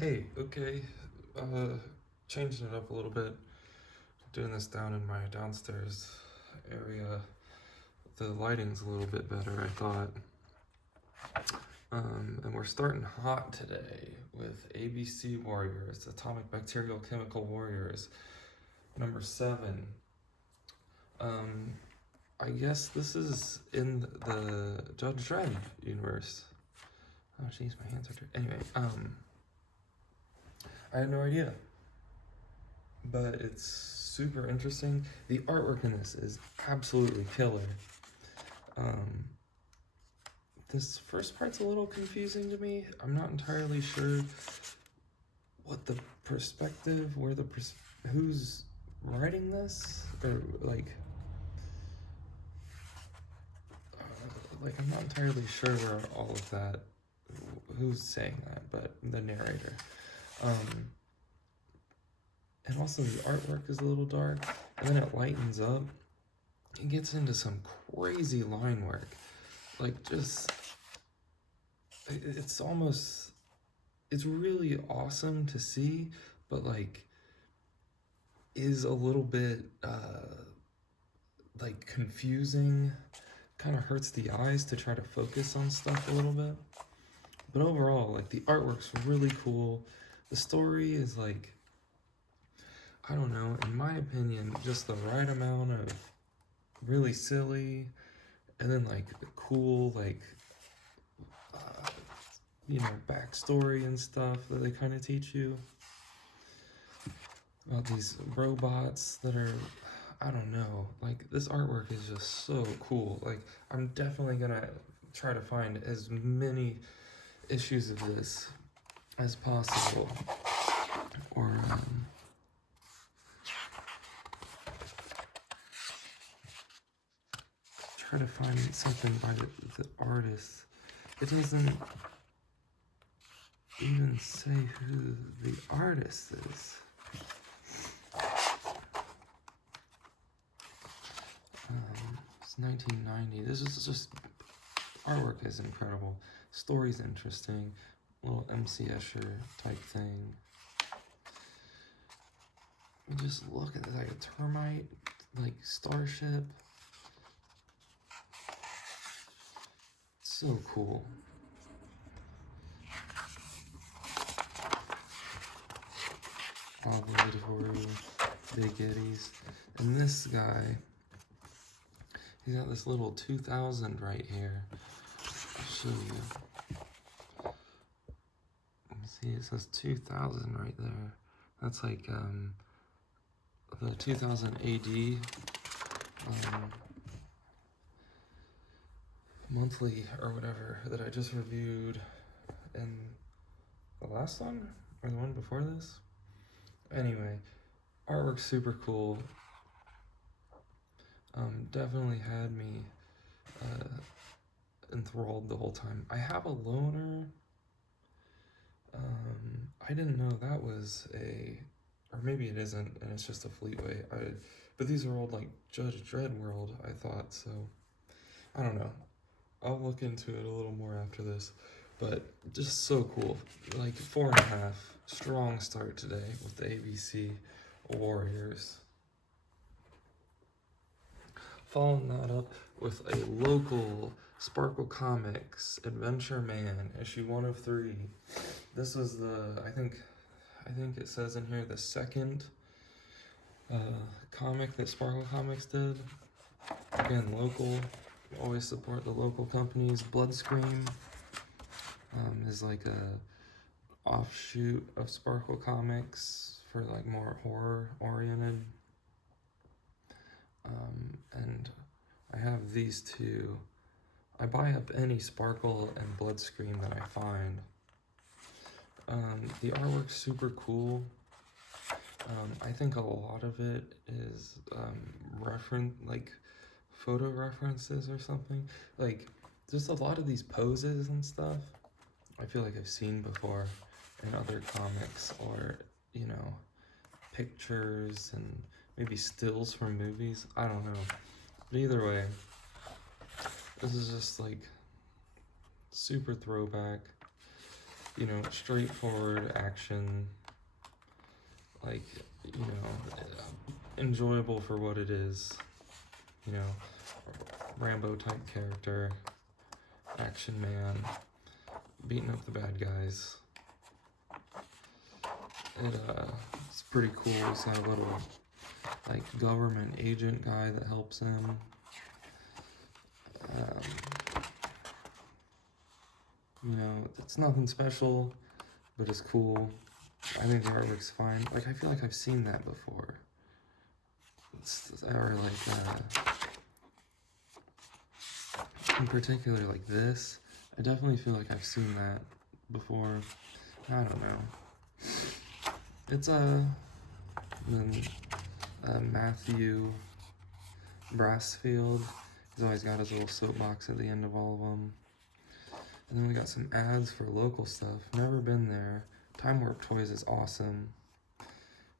Hey, okay, uh, changing it up a little bit, doing this down in my downstairs area. The lighting's a little bit better, I thought. And we're starting hot today with A.B.C. Warriors, Atomic Bacterial Chemical Warriors, number 7. Um, I guess this is in the Judge Dredd universe. Oh, jeez, my hands are dirty. Anyway, I had no idea. But it's super interesting. The artwork in this is absolutely killer. Um, this first part's a little confusing to me. I'm not entirely sure what the perspective, who's writing this, or I'm not entirely sure where all of that, who's saying that, but the narrator. And also the artwork is a little dark, and then it lightens up. It gets into some crazy line work. It's really awesome to see, but is a little bit confusing. Kind of hurts the eyes to try to focus on stuff a little bit. But overall, the artwork's really cool. The story is I don't know, in my opinion, just the right amount of really silly, and then the cool backstory and stuff that they kind of teach you about these robots that are, I don't know, this artwork is just so cool. I'm definitely gonna try to find as many issues of this as possible, or try to find something by the artist. It doesn't even say who the artist is. It's 1990. This is just, artwork is incredible. Story's interesting. Little MC Escher type thing. Just look at it, like a termite, starship. So cool. Obligatory, Big Eddies. And this guy, he's got this little 2000 right here. I'll show you. See, it says 2000 right there. That's the 2000 AD monthly or whatever that I just reviewed in the last one or the one before this. Anyway, artwork's super cool. Definitely had me enthralled the whole time. I have a loaner. I didn't know that was or maybe it isn't, and it's just a Fleetway. But these are old Judge Dredd world, I thought, so I don't know. I'll look into it a little more after this, but just so cool. 4.5, strong start today with the A.B.C. Warriors. Following that up with a local Sparkle Comics Adventure Man, issue 1 of 3. This was I think it says in here, the second comic that Sparkle Comics did. Again, local. Always support the local companies. Bloodscream is a offshoot of Sparkle Comics for more horror oriented. And I have these two. I buy up any Sparkle and Bloodscream that I find. The artwork's super cool. I think a lot of it is photo references or something. Just a lot of these poses and stuff I feel like I've seen before in other comics, or pictures and maybe stills from movies. I don't know. But either way, this is just super throwback. you know, straightforward action, like, you know, enjoyable for what it is, you know, Rambo type character, action man, beating up the bad guys. It's pretty cool. He's got a little, like, government agent guy that helps him. You know, it's nothing special, but it's cool. I think the artwork's fine. Like, I feel like I've seen that before. Or like, in particular, like this. I definitely feel like I've seen that before. I don't know. It's Matthew Brassfield. He's always got his little soapbox at the end of all of them. And then we got some ads for local stuff. Never been there. Time Warp Toys is awesome.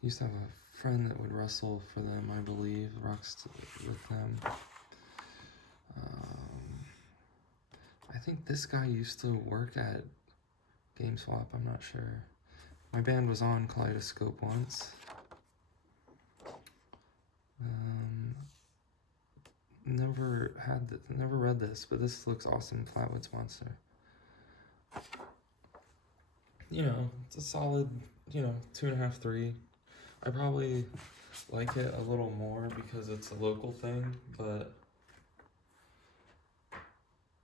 Used to have a friend that would wrestle for them, I believe. Rocks with them. I think this guy used to work at GameSwap. I'm not sure. My band was on Kaleidoscope once. Never read this, but this looks awesome. Flatwood Monster. You know, it's a solid, you know, 2.5, 3. I probably like it a little more because it's a local thing, but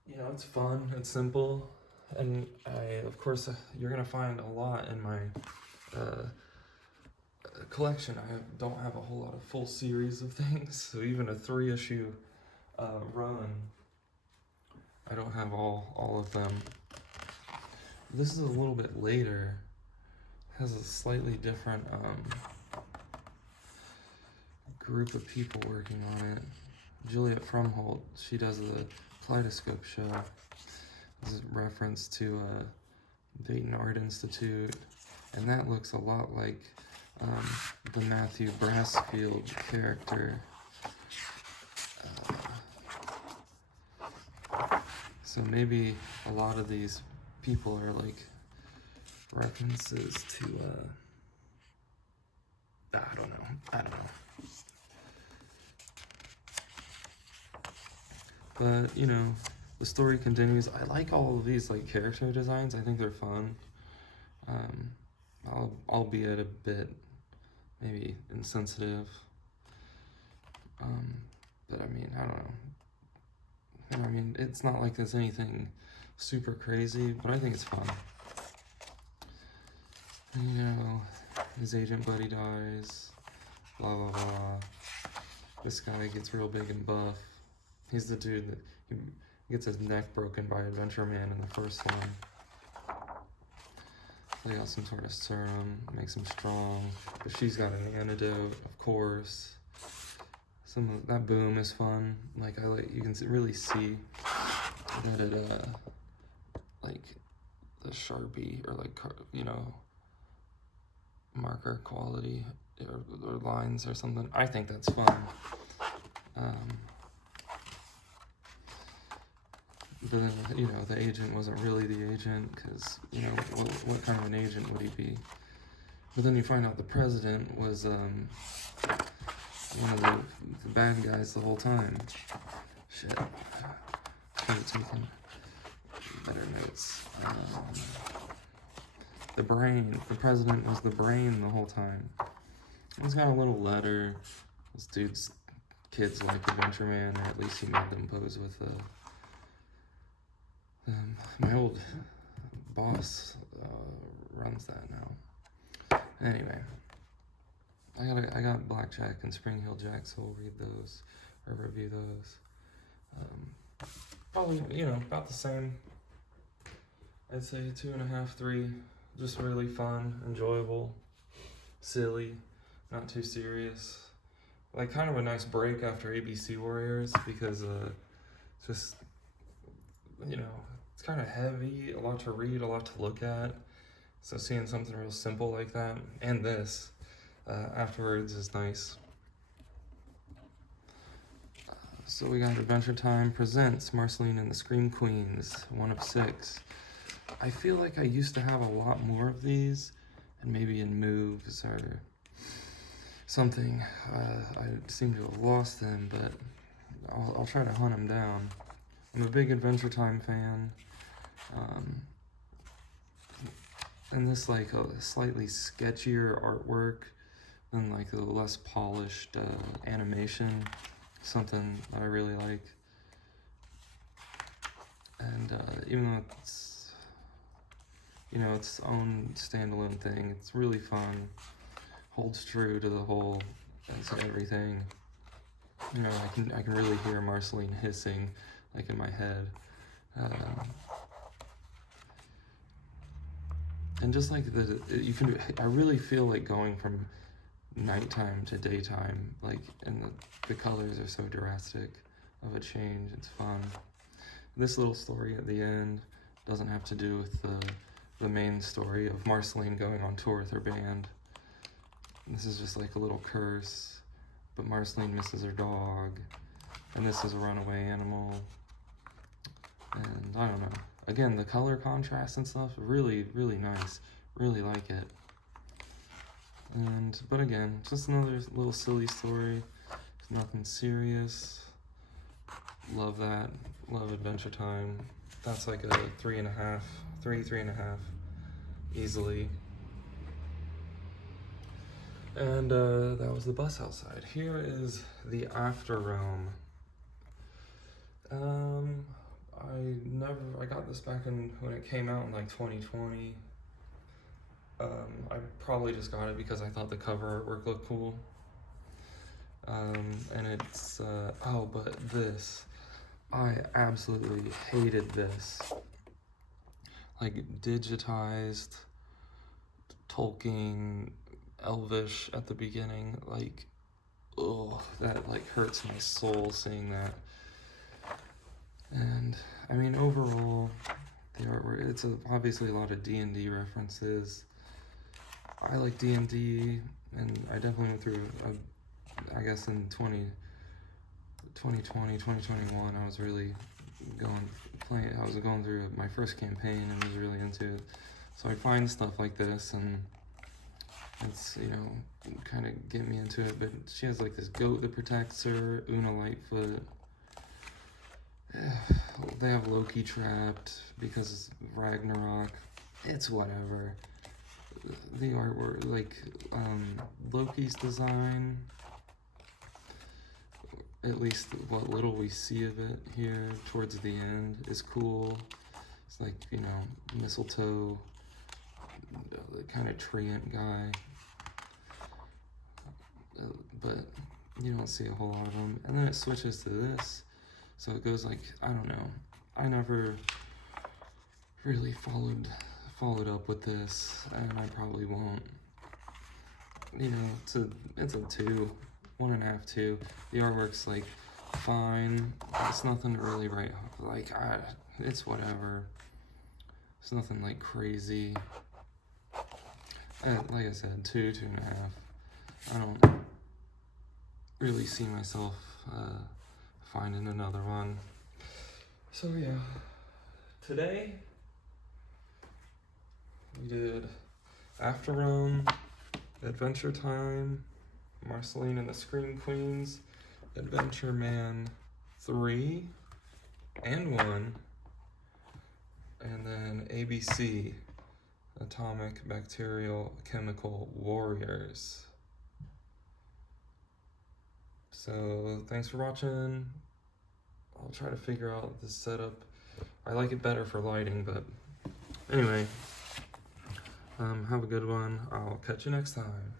you know, it's fun, it's simple, and of course, you're gonna find a lot in my collection. I don't have a whole lot of full series of things, so even a 3-issue run, I don't have all of them. This is a little bit later, has a slightly different group of people working on it. Juliet Frumholt, she does the Kaleidoscope show. This is a reference to Dayton Art Institute, and that looks a lot like the Matthew Brassfield character. So maybe a lot of these people are like references to I don't know. But you know, the story continues. I like all of these like character designs. I think they're fun. Albeit a bit maybe insensitive. But I mean, I don't know. I mean, it's not like there's anything super crazy, but I think it's fun. And, you know, his agent buddy dies, blah blah blah. This guy gets real big and buff. He's the dude that he gets his neck broken by Adventure Man in the first one. They got some sort of serum, makes him strong, but she's got an antidote, of course. Some of that boom is fun. Like you can really see that it like the Sharpie or like, you know, marker quality or lines or something. I think that's fun. But then, you know, the agent wasn't really the agent because, you know, what kind of an agent would he be? But then you find out the president was one of the bad guys the whole time. Shit. Should have taken better notes. The brain. The president was the brain the whole time. He's got a little letter. This dude's kids like Adventure Man, or at least he made them pose with my old boss runs that now. Anyway, I got Blackjack and Spring Hill Jack, so we'll read those or review those. Probably, you know, about the same. I'd say 2.5, 3. Just really fun, enjoyable, silly, not too serious. Like kind of a nice break after A.B.C. Warriors because it's just, you know, it's kind of heavy, a lot to read, a lot to look at. So seeing something real simple like that, and this, afterwards is nice. So we got Adventure Time presents Marceline and the Scream Queens, 1 of 6. I feel like I used to have a lot more of these, and maybe in moves or something, I seem to have lost them, but I'll try to hunt them down. I'm a big Adventure Time fan, and this like a slightly sketchier artwork than like the less polished animation, something that I really like. And even though it's, you know, its own standalone thing, it's really fun. Holds true to the whole, as everything. You know, I can really hear Marceline hissing, like in my head. And just like I really feel like going from nighttime to daytime, like, and the colors are so drastic of a change. It's fun. This little story at the end doesn't have to do with the main story of Marceline going on tour with her band. This is just like a little curse, but Marceline misses her dog, and this is a runaway animal, and I don't know. Again, the color contrast and stuff, really, really nice. Really like it. But again, just another little silly story. Nothing serious. Love that. Love Adventure Time. That's like a 3.5, 3.5, easily. And that was the bus outside. Here is the After Realm. I got this back when it came out in like 2020. I probably just got it because I thought the cover artwork looked cool. And it's, oh, but this, I absolutely hated this. Like, digitized, Tolkien, Elvish at the beginning, like, oh, that like hurts my soul seeing that. And I mean, overall, the artwork, it's obviously a lot of D&D references. I like D&D, and I definitely went through, I guess in 2020, 2021, I was really I was going through my first campaign and was really into it. So I find stuff like this, and it's, you know, kind of get me into it. But she has like this goat that protects her, Una Lightfoot. They have Loki trapped because of Ragnarok. It's whatever. The artwork, like, Loki's design, at least what little we see of it here towards the end, is cool. It's like, you know, mistletoe, the kind of treant guy. But you don't see a whole lot of them. And then it switches to this. So it goes like, I don't know. I never really followed up with this, and I probably won't. You know, it's a 2, 1.5, 2. The artwork's like fine. It's nothing to really write, like, it's whatever. It's nothing like crazy. Like I said, 2, 2.5. I don't really see myself finding another one. So yeah, today we did After Rome, Adventure Time, Marceline and the Scream Queens, Adventure Man 3 and 1, and then A.B.C, Atomic Bacterial Chemical Warriors. So thanks for watching. I'll try to figure out this setup. I like it better for lighting, but anyway, have a good one. I'll catch you next time.